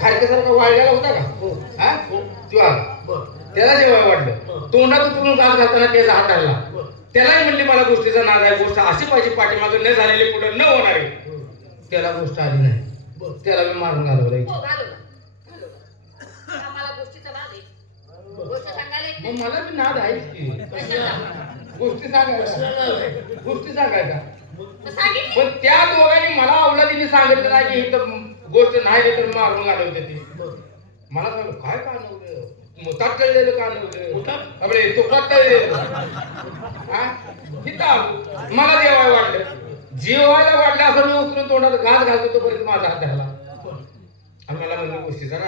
खारकेसारखा वाळलेला होता का? हो. हा? हो तो आला. त्याला जेव्हा हो. वाटलं तोंडात उतरून गाल घालताना त्याचा हात आला त्यालाही म्हणली मला गोष्टीचा नाद आहे गोष्ट अशी पाहिजे पाठीमागे न झालेली पुढे न होणारी. हं. त्याला गोष्ट आली नाही. त्याला मी मारून घालवलं हो आम्हाला गोष्टीचा नाद आहे. गोष्ट सांगायला. मला? गोष्टी सांगायचा पण त्या दोघांनी मला अवलादीने सांगितलं नाही की इथं गोष्ट नाही तर मारून घालवते ती. मला सांग काय कानवलं मुतात तळलेलं कानवलं हा? इथं आलो. मला जेवाय वाटलं जेवायला वाटलं असं मी उतरून तोंडात घास घालतो तोपर्यंत माझा हात धरला बर आणि मला म्हणलं गोष्टीचा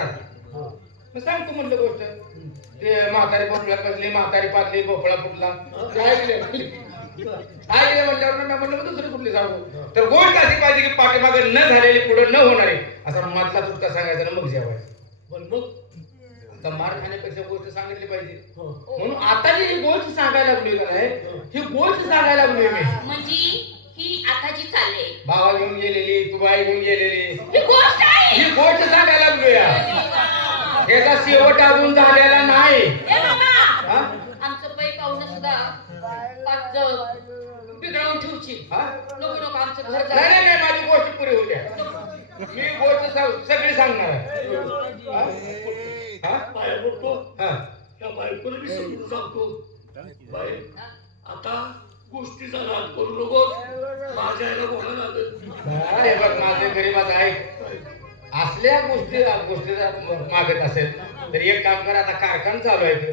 मग सांगतो म्हणलं गोष्ट. ते म्हातारी भोपळा कसली म्हातारी पातली भोपळा फुटला. ते ऐकले ऐकले म्हटल्यावर मी म्हणलं मग दुसरी कुठली सांगू तर गोष्ट अशी पाहिजे की पाठीमागे न झालेली पुढे न होणारी. असा मधला तुटका सांगायचा आणि मग जेवायचं. मग? आता मार खाण्यापेक्षा गोष्ट सांगितली पाहिजे. हो. म्हणून आता जी ही गोष्ट सांगायला का नाही ही. गोष्ट सांगायला लागलोय मी. म्हणजे ही आता जी चालले. भावा घेऊन गेलेली तू बाई घेऊन गेलेली. ही गोष्ट आहे. ही गोष्ट सांगायला लागलोय. याचा शेवट अजून झालेला नाही. पाच बिघडवून ठेवची हा? नको नको आमचं घर नाही जाऊ नाही नाही माझी गोष्ट पुरी होऊ द्या मी गोष्ट सांग- सगळी सांगणार आहे हा? हा? बाहेर बघतो हा. त्या बायकोला मी समजून सांगतो बाई आता गोष्टीचा राग करू नकोस माझ्या आईला बोलायला लागेल हा, हे बघ माझे गरीबाचं आहे असल्या गोष्टी गोष्टीचा मागत असेल तर एक काम कर आता कारखाना चालू आहे.